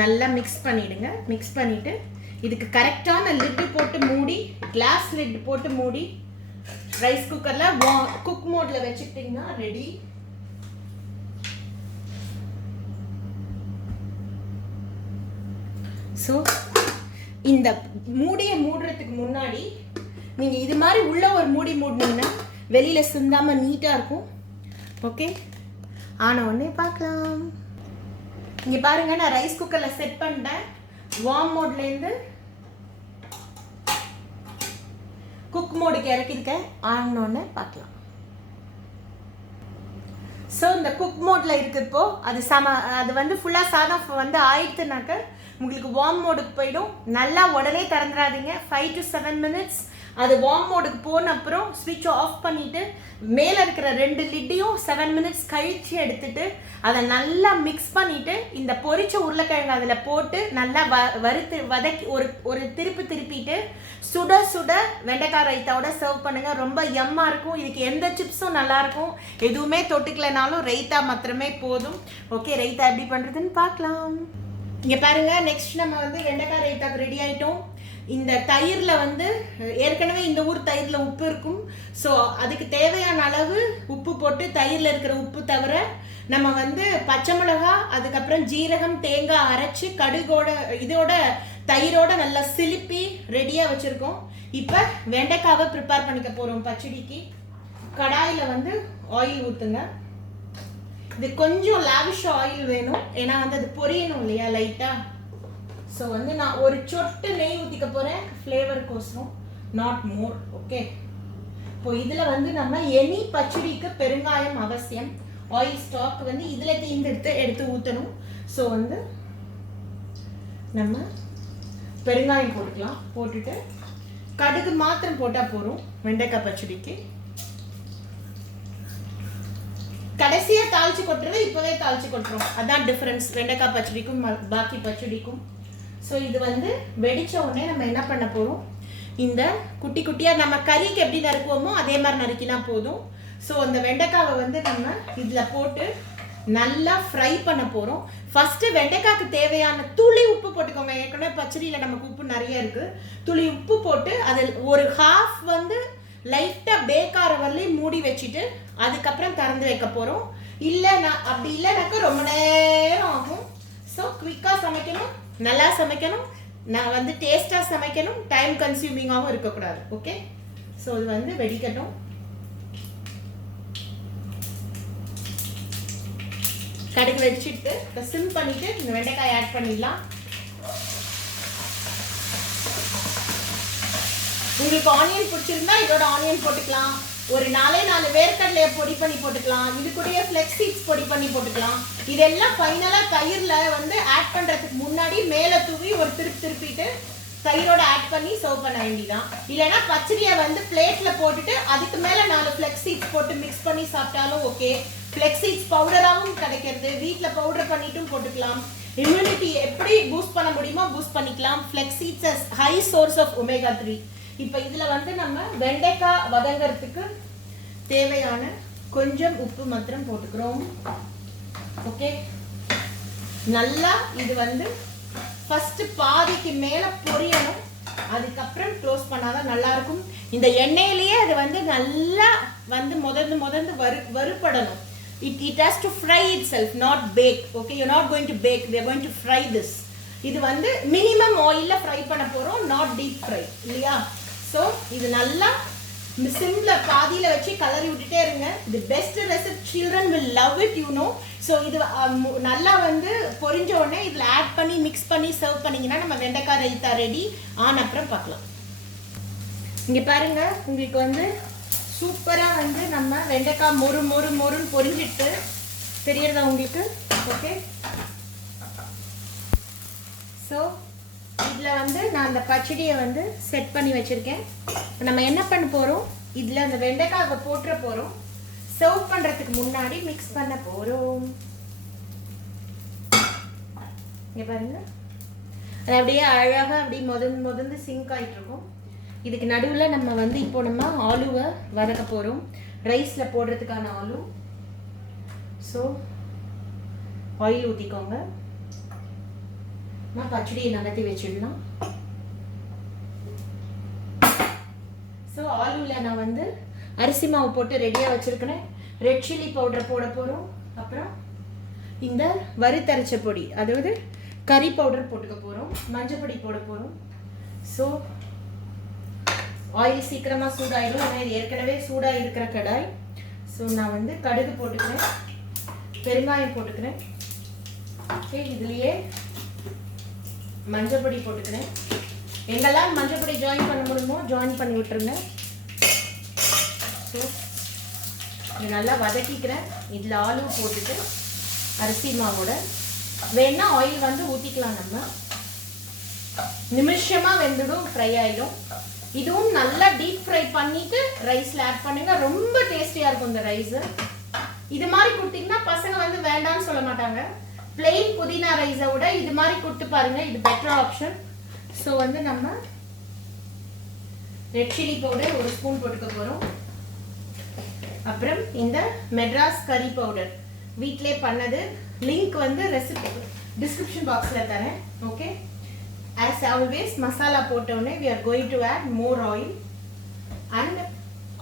நல்லா மிக்ஸ் பண்ணிடுங்க. மிக்ஸ் பண்ணிவிட்டு இதுக்கு கரெக்டான லிட்டு போட்டு மூடி, கிளாஸ் லிட் போட்டு மூடி ரைஸ் குக்கரில் குக் மோடில் வச்சுக்கிட்டிங்கன்னா ரெடி. ஸோ இந்த மூடியை மூடுறதுக்கு முன்னாடி நீங்கள் இது மாதிரி உள்ள ஒரு மூடி மூடினீங்கன்னா வெளியில் சிந்தாமல் நீட்டாக இருக்கும். ஓகே, ஆன உடனே பார்க்கலாம். இங்கே பாருங்கள், நான் ரைஸ் குக்கரில் செட் பண்ணிட்டேன். வார்ம் மோட்லேருந்து குக் மோடுக்கு இறக்கிருக்கேன். ஆனோடனே பார்க்கலாம். ஸோ இந்த குக் மோடில் இருக்கிறப்போ அது வந்து ஃபுல்லாக சாதம் வந்து ஆயிடுத்துனாக்க உங்களுக்கு வார்ம் மோடுக்கு போயிடும். நல்லா உடனே திறந்துடாதீங்க. 5 to 7 minutes அது வார்ம் மோடுக்கு போன அப்புறம் ஸ்விட்ச் ஆஃப் பண்ணிவிட்டு மேலே இருக்கிற 2 லிட்டையும் 7 minutes கழித்து எடுத்துட்டு அதை நல்லா மிக்ஸ் பண்ணிவிட்டு இந்த பொரிச்ச உருளைக்கிழங்கு அதில் போட்டு நல்லா வதக்கி ஒரு திருப்பிட்டு சுட சுட வெண்டைக்காய் ரைத்தாவோட சர்வ் பண்ணுங்கள். ரொம்ப யம்மாக இருக்கும். இதுக்கு எந்த சிப்ஸும் நல்லாயிருக்கும். எதுவுமே தொட்டுக்கலைனாலும் ரைத்தா மாத்திரமே போதும். ஓகே, ரைத்தா எப்படி பண்ணுறதுன்னு பார்க்கலாம். இங்கே பாருங்கள், நெக்ஸ்ட் நம்ம வந்து வெண்டைக்காய் ரைத்தாக்கு ரெடி ஆகிட்டோம். இந்த தயிரில் வந்து ஏற்கனவே இந்த ஊர் தயிரில் உப்பு இருக்கும். ஸோ அதுக்கு தேவையான அளவு உப்பு போட்டு, தயிரில் இருக்கிற உப்பு தவிர நம்ம வந்து பச்சை மிளகா, அதுக்கப்புறம் ஜீரகம், தேங்காய் அரைச்சி கடுகோட இதோட தயிரோட நல்லா சிலிப்பி ரெடியாக வச்சுருக்கோம். இப்போ வெண்டைக்காவை ப்ரிப்பேர் பண்ணிக்க போகிறோம் பச்சடிக்கு. கடாயில் வந்து ஆயில் ஊற்றுங்க. இது கொஞ்சம் லாவிஷ் ஆயில் வேணும், ஏன்னா வந்து அது பொரியணும் இல்லையா லைட்டாக. ஸோ வந்து நான் ஒரு சொட்டு நெய் ஊற்றிக்க போகிறேன் ஃப்ளேவருக்கோசரம், நாட் மோர். ஓகே, இப்போ இதில் வந்து நம்ம எனி பச்சடிக்கு பெருங்காயம் அவசியம். ஆயில் ஸ்டாக் வந்து இதில் எடுத்து ஊற்றணும். ஸோ வந்து நம்ம பெருங்காயம் போட்டுக்கலாம். போட்டுட்டு கடுகு மாத்திரம் போட்டால் போகிறோம் வெண்டைக்காய் பச்சடிக்கு. கடைசியாக தாளிச்சு கொட்டுறது, இப்போவே தாளிச்சு கொட்டுறோம். அதான் டிஃப்ரென்ஸ் வெண்டைக்காய் பச்சடிக்கும் பாக்கி பச்சடிக்கும். ஸோ இது வந்து வெடித்த உடனே நம்ம என்ன பண்ண போகிறோம், இந்த குட்டி குட்டியாக நம்ம கறிக்கு எப்படி நறுக்குவோமோ அதே மாதிரி நறுக்கினா போதும். ஸோ அந்த வெண்டைக்காவை வந்து நம்ம இதில் போட்டு நல்லா ஃப்ரை பண்ண போகிறோம். ஃபஸ்ட்டு வெண்டைக்காய்க்கு தேவையான துளி உப்பு போட்டுக்கோங்க. ஏற்கனவே பச்சடியில் நமக்கு உப்பு நிறைய இருக்குது. துளி உப்பு போட்டு அதில் ஒரு ஹாஃப் வந்து லைட்டாக பேக்கார வரலையும் மூடி வச்சுட்டு அதுக்கப்புறம் திறந்து வைக்க போகிறோம். அப்படி இல்லைனாக்கா ரொம்ப நேரம் ஆகும். ஸோ குவிக்காக சமைக்கணும், நல்லா சமைக்கணும், நான் வந்து டேஸ்ட்டாக சமைக்கணும், டைம் கன்சியூமிங்காகவும் இருக்கக்கூடாது. ஓகே, ஸோ இது வந்து வெடிக்கட்டும். கடுகு வச்சுட்டு சிம் பண்ணிட்டு இந்த வெண்டைக்காய் ஆட் பண்ணிடலாம். உங்களுக்கு ஆனியன் பிடிச்சிருந்தா இதோட ஆனியன் போட்டுக்கலாம். ஒரு 4 வேர்க்கடலையை பொடி பண்ணி போட்டுக்கலாம். இது கூடயே ஃப்ளெக்ஸ் சீட்ஸ் பொடி பண்ணி போட்டுக்கலாம். இதெல்லாம் ஃபைனலாக தயிரில் வந்து ஆட் பண்ணுறதுக்கு முன்னாடி மேலே தூவி ஒரு திருப்பிட்டு தயிரோட ஆட் பண்ணி சர்வ் பண்ண வேண்டியதான். இல்லைன்னா பச்சடியை வந்து பிளேட்டில் போட்டுட்டு அதுக்கு மேலே 4 ஃப்ளெக்ஸ் சீட்ஸ் போட்டு மிக்ஸ் பண்ணி சாப்பிட்டாலும் ஓகே. ஃப்ளெக்ஸ் சீட்ஸ் பவுடராகவும் கிடைக்கிறது, வீட்டில் பவுடர் பண்ணிட்டும் போட்டுக்கலாம். இம்யூனிட்டி எப்படி பூஸ்ட் பண்ண முடியுமோ பூஸ்ட் பண்ணிக்கலாம். Flax seeds high source of omega 3. இப்போ இதில் வந்து நம்ம வெண்டைக்காய் வதங்கிறதுக்கு தேவையான கொஞ்சம் உப்பு மாத்திரம் போட்டுக்கிறோம். ஓகே, நல்லா இது வந்து ஃபஸ்ட்டு பாதிக்கு மேலே பொரியணும், அதுக்கப்புறம் க்ளோஸ் பண்ணாதான் நல்லாயிருக்கும். இந்த எண்ணெயிலேயே அது வந்து நல்லா வந்து முதந்து வறுபடணும். It has to fry itself, not bake. Okay, you're not going to bake, we are going to fry this. இது வந்து மினிமம் ஆயிலில் ஃப்ரை பண்ண போகிறோம், நாட் டீப் ஃப்ரை இல்லையா. ஸோ இது நல்லா சிம்மில் பாதியில் வச்சு கலரி விட்டுட்டே இருங்க. The best recipe, children will love it, you know. So இது நல்லா வந்து பொரிஞ்ச உடனே இதில் ஆட் பண்ணி மிக்ஸ் பண்ணி சர்வ் பண்ணிங்கன்னா நம்ம வெண்டைக்காய் ரைத்தா ரெடி ஆன அப்புறம் பார்க்கலாம். இங்கே பாருங்கள், உங்களுக்கு வந்து சூப்பராக வந்து நம்ம வெண்டைக்காய் மொறுன்னு பொரிஞ்சிட்டு தெரியறதா உங்களுக்கு. ஓகே, ஸோ இதில் வந்து நான் அந்த பச்சடியை வந்து செட் பண்ணி வச்சுருக்கேன். நம்ம என்ன பண்ண போகிறோம், இதில் அந்த வெண்டைக்காயை போட்டுற போகிறோம். சர்வ் பண்ணுறதுக்கு முன்னாடி மிக்ஸ் பண்ண போகிறோம். இங்கே பாருங்கள், அது அப்படியே அழகாக அப்படியே முதந்து சிங்க் ஆகிட்டுருக்கும். இதுக்கு நடுவில் நம்ம வந்து இப்போ நம்ம ஆலுவை வதக்க போகிறோம், ரைஸில் போடுறதுக்கான ஆலு. ஸோ ஆயில் ஊற்றிக்கோங்க. நான் பச்சடியை நகர்த்தி வச்சிடலாம். ஸோ ஆலுவில் நான் வந்து அரிசி மாவு போட்டு ரெடியாக வச்சுருக்கிறேன். ரெட் சில்லி பவுடர் போட போகிறோம். அப்புறம் இந்த வறுத்தரைச்ச பொடி, அதாவது கறி பவுடர் போட்டுக்க போகிறோம், மஞ்சள் பொடி போட போகிறோம். ஸோ ஆயில் சீக்கிரமாக சூடாயிடும், ஆனால் இது ஏற்கனவே சூடாக இருக்கிற கடாய். ஸோ நான் வந்து கடுகு போட்டுக்கிறேன், பெருங்காயம் போட்டுக்கிறேன். ஓகே, இதுலேயே மஞ்சள் பொடி போட்டுக்கிறேன். எங்கெல்லாம் மஞ்சள் பொடி ஜாயின் பண்ண முடியுமோ ஜாயின் பண்ணி விட்டுருங்க. ஸோ இது நல்லா வதக்கிக்கிறேன். இதில் ஆலு போட்டுட்டு அரிசி மாவோட வேணா ஆயில் வந்து ஊற்றிக்கலாம். நம்ம நிமிஷமாக வெந்துடும், ஃப்ரை ஆகிடும். இதுவும் நல்லா டீப் ஃப்ரை பண்ணிவிட்டு ரைஸில் ஆட் பண்ணுங்க, ரொம்ப டேஸ்டியாக இருக்கும் இந்த ரைஸு. இது மாதிரி கொடுத்தீங்கன்னா பசங்க வந்து வேண்டாம்னு சொல்ல மாட்டாங்க. பிளெயின் புதினா ரைஸை விட இது மாதிரி கொடுத்து பாருங்கள், இது பெட்டர் ஆப்ஷன். ஸோ வந்து நம்ம ரெட் சில்லி பவுடர் 1 ஸ்பூன் போட்டுக்க போகிறோம். அப்புறம் இந்த மெட்ராஸ் கறி பவுடர் வீட்டிலே பண்ணது, லிங்க் வந்து ரெசிபி டிஸ்கிரிப்ஷன் பாக்ஸில் தரேன். ஓகே, ஆஸ் ஆல்வேஸ் மசாலா போட்டோடனே we are going to add more oil and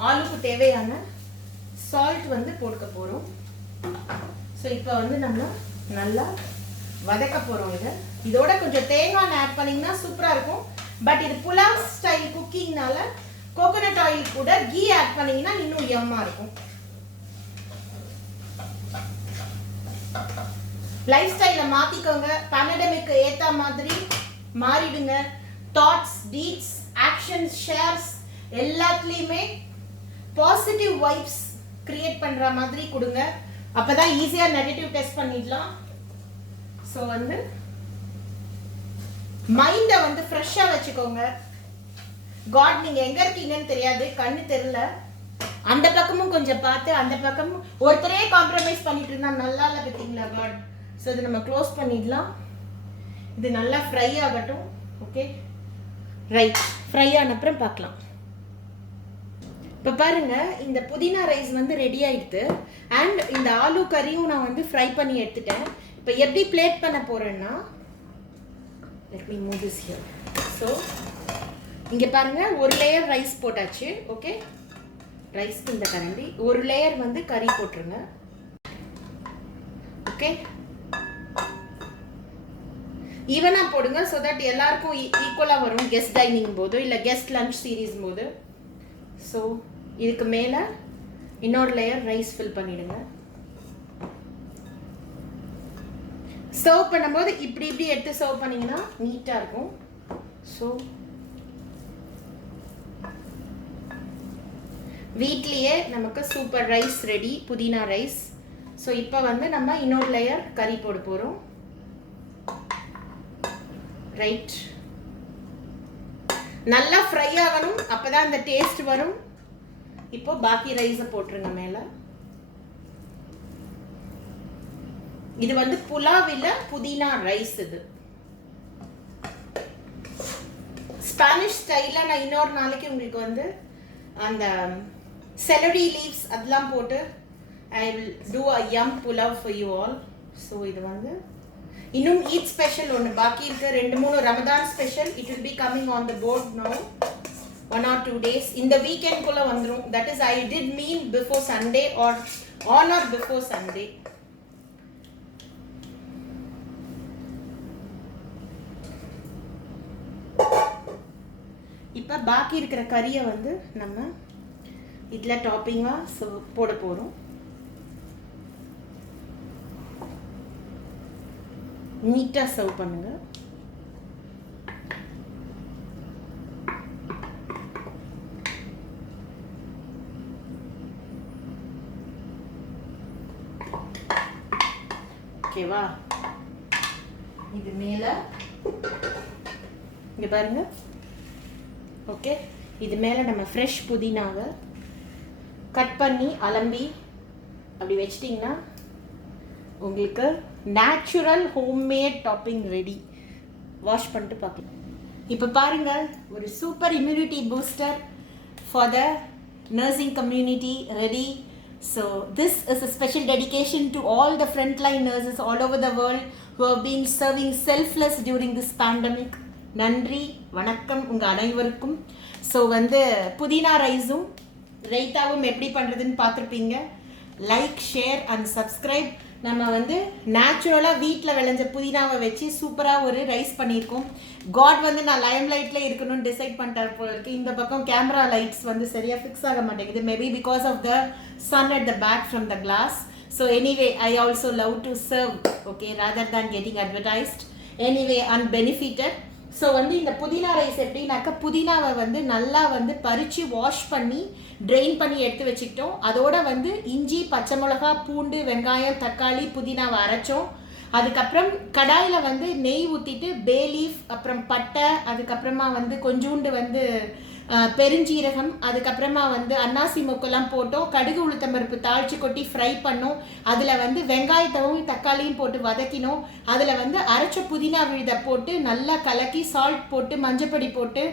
ஆலுக்கு தேவையான சால்ட் வந்து போட்டுக்க போகிறோம். ஸோ இப்போ வந்து நம்ம நல்லா வதக்க போகிறோம். இதோட கொஞ்சம் தேங்காய் ஆட் பண்ணிங்கன்னா சூப்பராக இருக்கும். பட் இது புலாவ் ஸ்டைல் குக்கிங்னால கோகோனட் ஆயில் கூட கீ ஆட் பண்ணிங்கன்னா இன்னும் யம்மாக இருக்கும். லைஃப் ஸ்டைலை மாற்றிக்கோங்க, பேண்டமிக்கு ஏற்ற மாதிரி மாறிடுங்க. தாட்ஸ், டீட்ஸ், ஆக்ஷன்ஸ், ஷேர்ஸ் எல்லாத்துலேயுமே பாசிட்டிவ் வைப்ஸ் கிரியேட் பண்ணுற மாதிரி கொடுங்க. அப்போ தான் ஈஸியாக நெகட்டிவ் டெஸ்ட் பண்ணிடலாம். ஸோ வந்து மைண்டை வந்து ஃப்ரெஷ்ஷாக வச்சுக்கோங்க. காட் நீங்கள் எங்கே இருக்கீங்கன்னு தெரியாது, கண்ணு தெரியல, அந்த பக்கமும் கொஞ்சம் பார்த்து அந்த பக்கமும் ஒருத்தரே காம்ப்ரமைஸ் பண்ணிட்டு இருந்தா நல்லா இல்லை பார்த்தீங்களா காட். ஸோ இது நம்ம க்ளோஸ் பண்ணிடலாம். இது நல்லா ஃப்ரை ஆகட்டும். ஓகே, ரைட், ஃப்ரை ஆன அப்புறம் பார்க்கலாம். இப்போ பாருங்க, இந்த புதினா ரைஸ் வந்து ரெடி ஆயிடுது. அண்ட் இந்த ஆலு கறியும் நான் வந்து ஃப்ரை பண்ணி எடுத்துட்டேன். இப்போ எப்படி பிளேட் பண்ண போறேன்னா, let me move this here. So இங்கே பாருங்க, ஒரு லேயர் ரைஸ் போட்டாச்சு. ஓகே, ரைஸ்க்கு இந்த கரண்டி ஒரு லேயர் வந்து கறி போட்டுருங்க. ஓகே, ஈவனாக போடுங்க. ஸோ தட் எல்லாருக்கும் ஈக்குவலாக வரும் கெஸ்ட் டைனிங் போது இல்லை கெஸ்ட் லஞ்ச் சீரீஸ் போது. ஸோ இதுக்கு மேலே இன்னொரு லேயர் ரைஸ் ஃபில் பண்ணிடுங்க. சர்வ் பண்ணும்போது இப்படி இப்படி எடுத்து சர்வ் பண்ணிங்கன்னா நீட்டாக இருக்கும். ஸோ வீட்லேயே நமக்கு சூப்பர் ரைஸ் ரெடி, புதினா ரைஸ். ஸோ இப்போ வந்து நம்ம இன்னொரு லேயர் கறி போட போகிறோம். ரைட், நல்லா ஃப்ரை ஆகணும், அப்போதான் அந்த டேஸ்ட் வரும். இப்போ பாக்கி ரைஸை போட்டுருங்க மேலே. இது வந்து புலாவ் இல்ல, புதினா ரைஸ். இது ஸ்பானிஷ் ஸ்டைலில் நான் இன்னொரு நாளைக்கு உங்களுக்கு வந்து அந்த celery leaves அதெல்லாம் போட்டு I will do a yum pulav for you all. So இது வந்து இன்னும் ஈத் ஸ்பெஷல் ஒன்று பாக்கி இருக்கு, 2-3 Ramadan special. It will be coming on the board no 1 or 2 days. இந்த வீக்கெண்ட் குள்ள வந்துடும். That is I did mean before Sunday or on or before Sunday. இப்போ பாக்கி இருக்கிற கறியை வந்து நம்ம இதில் டாப்பிங்காக போட போகிறோம். நீட்டாக சர்வ் பண்ணுங்க. ஓகேவா? இது மேலே இங்கே பாருங்க. ஓகே, இது மேலே நம்ம ஃப்ரெஷ் புதினாவை கட் பண்ணி அலம்பி அப்படி வச்சிட்டிங்கன்னா உங்களுக்கு natural homemade topping ready. Wash பண்ணிட்டு பார்க்கலாம். இப்போ பாருங்கள், ஒரு super immunity booster for the nursing community ready. So this is a special dedication to all the frontline nurses all over the world who have been serving selfless during this pandemic. நன்றி, வணக்கம் உங்கள் அனைவருக்கும். ஸோ வந்து புதினா ரைஸும் ரைத்தாவும் எப்படி பண்ணுறதுன்னு பார்த்துருப்பீங்க. Like, share and subscribe. நம்ம வந்து நேச்சுரலாக வீட்டில் விளைஞ்ச புதினாவை வச்சு சூப்பராக ஒரு ரைஸ் பண்ணியிருக்கோம். காட் வந்து நான் லைம் லைட்டில் இருக்கணும்னு டிசைட் பண்ணிட்டார் போல இருக்கு. இந்த பக்கம் கேமரா லைட்ஸ் வந்து சரியாக ஃபிக்ஸ் ஆக மாட்டேங்குது. Maybe because of the sun at the back from the glass. So anyway I also love to serve, okay, rather than getting advertised. Anyway unbenefited. So வந்து இந்த புதினா ரைஸ் எப்படின்னாக்கா, புதினாவை வந்து நல்லா வந்து பறித்து வாஷ் பண்ணி ட்ரெயின் பண்ணி எடுத்து வச்சுக்கிட்டோம். அதோட வந்து இஞ்சி, பச்சை மிளகா, பூண்டு, வெங்காயம், தக்காளி, புதினாவை அரைச்சோம். அதுக்கப்புறம் கடாயில் வந்து நெய் ஊற்றிட்டு பே லீஃப், அப்புறம் பட்டை, அதுக்கப்புறமா வந்து கொஞ்சோண்டு வந்து பெருஞ்சீரகம், அதுக்கப்புறமா வந்து அன்னாசி மொக்கெல்லாம் போட்டோம். கடுகு உளுத்தம்பருப்பு தாளித்து கொட்டி ஃப்ரை பண்ணோம். அதில் வந்து வெங்காயத்தவும் தக்காளியும் போட்டு வதக்கினோம். அதில் வந்து அரைச்ச புதினா விழுதை போட்டு நல்லா கலக்கி சால்ட் போட்டு மஞ்சப்பொடி போட்டு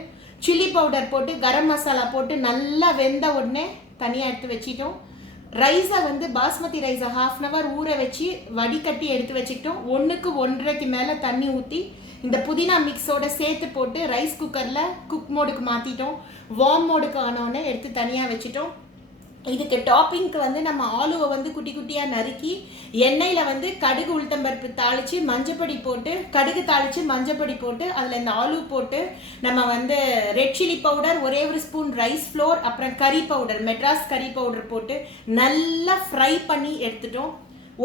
சில்லி பவுடர் போட்டு கரம் மசாலா போட்டு நல்லா வெந்த உடனே தனியாக எடுத்து வச்சிட்டோம். ரைஸை வந்து பாஸ்மதி ரைஸை 1/2 hour ஊற வச்சு வடிகட்டி எடுத்து வச்சுக்கிட்டோம். 1க்கு 1.5 மேலே தண்ணி ஊற்றி இந்த புதினா மிக்ஸோட சேர்த்து போட்டு ரைஸ் குக்கரில் குக் மோடுக்கு மாற்றிட்டோம். வார்ம் மோடுக்கு ஆனோடனே எடுத்து தனியாக வச்சுட்டோம். இதுக்கு டாப்பிங்க்கு வந்து நம்ம ஆலுவை வந்து குட்டி குட்டியாக நறுக்கி எண்ணெயில் வந்து கடுகு உளுத்தம்பருப்பு தாளித்து மஞ்சப்பொடி போட்டு, கடுகு தாளித்து மஞ்சப்பொடி போட்டு அதில் இந்த ஆலு போட்டு நம்ம வந்து ரெட் சில்லி பவுடர், ஒரே ஒரு ஸ்பூன் ரைஸ் ஃப்ளோர், அப்புறம் கறி பவுடர், மெட்ராஸ் கறி பவுடர் போட்டு நல்லா ஃப்ரை பண்ணி எடுத்துட்டோம்.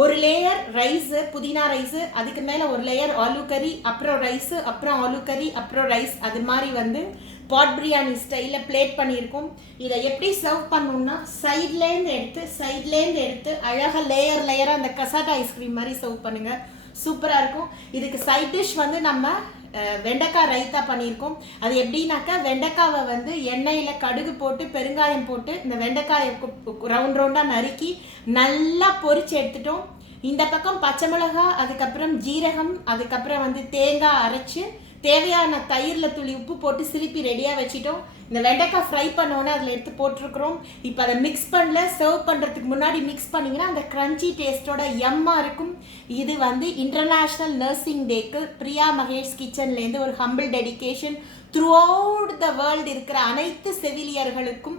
ஒரு லேயர் ரைஸு, புதினா ரைஸு, அதுக்கு மேலே ஒரு லேயர் ஆலு கறி, அப்புறம் ரைஸு, அப்புறம் ஆலு கறி, அப்புறம் ரைஸ். அது மாதிரி வந்து பாட் பிரியாணி ஸ்டைலில் பிளேட் பண்ணியிருக்கோம். இதை எப்படி சர்வ் பண்ணணும்னா சைட்லேருந்து எடுத்து அழகாக லேயராக அந்த கசாட்டா ஐஸ்கிரீம் மாதிரி சர்வ் பண்ணுங்கள். சூப்பராக இருக்கும். இதுக்கு சைட் டிஷ் வந்து நம்ம வெண்டைக்காய் ரைத்தா பண்ணியிருக்கோம். அது எப்படின்னாக்கா, வெண்டைக்காவை வந்து எண்ணெயில் கடுகு போட்டு பெருங்காயம் போட்டு இந்த வெண்டைக்காயை ரவுண்டாக நறுக்கி நல்லா பொரிச்சு எடுத்துட்டோம். இந்த பக்கம் பச்சை மிளகா, அதுக்கப்புறம் ஜீரகம், அதுக்கப்புறம் வந்து தேங்காய் அரைச்சி தேவையான தயிரில் துளி உப்பு போட்டு சிலிப்பி ரெடியாக வச்சிட்டோம். இந்த வெண்டைக்காய் ஃப்ரை பண்ணோன்னே அதில் எடுத்து போட்டிருக்கிறோம். இப்போ அதை மிக்ஸ் பண்ணல, சர்வ் பண்ணுறதுக்கு முன்னாடி மிக்ஸ் பண்ணிங்கன்னா அந்த க்ரன்ச்சி டேஸ்ட்டோட எம்மாக இருக்கும். இது வந்து இன்டர்நேஷ்னல் நர்சிங் டேக்கு பிரியா மகேஷ் கிச்சன்லேருந்து ஒரு humble dedication. Through out the world இருக்கிற அனைத்து செவிலியர்களுக்கும்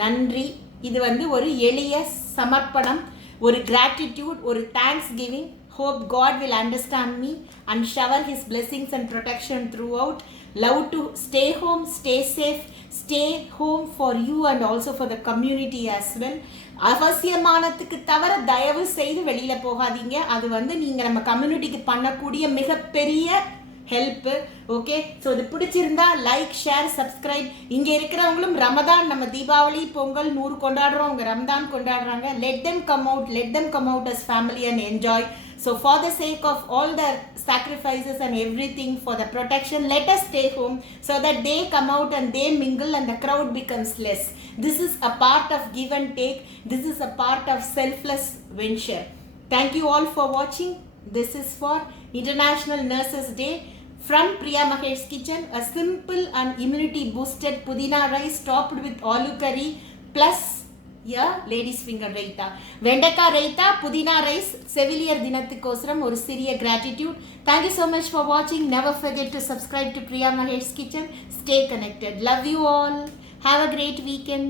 நன்றி. இது வந்து ஒரு எளிய சமர்ப்பணம், ஒரு கிராட்டிடியூட், ஒரு thanks giving. Hope God will understand me and shower His blessings and protection throughout. Love to stay home, stay safe, stay home for you and also for the community as well. அவசியமானதுக்கு தவிர தயவு செய்து வெளியில் போகாதீங்க. அது வந்து நீங்கள் நம்ம கம்யூனிட்டிக்கு பண்ணக்கூடிய மிகப்பெரிய ஹெல்ப்பு. ஓகே, ஸோ இது பிடிச்சிருந்தா லைக், ஷேர், சப்ஸ்கிரைப். இங்கே இருக்கிறவங்களும் ரமதான், நம்ம தீபாவளி, பொங்கல் 100 கொண்டாடுறோம், அவங்க ரமதான் கொண்டாடுறாங்க. let them come out as family and enjoy. So for the sake of all the sacrifices and everything for the protection, let us stay home so that they come out and they mingle and the crowd becomes less. This is a part of give and take. This is a part of selfless venture. Thank you all for watching. This is for International Nurses Day. From Priya Mahesh Kitchen, a simple and immunity boosted pudina rice topped with aloo curry plus ladies finger raita. Vendaka raita, pudina rice, செவிலியர் தினத்துக்கோசரம் ஒரு சிறிய gratitude. Thank you so much for watching. Never forget to subscribe to Priya Mahesh Kitchen. Stay connected. Love you all. Have a great weekend.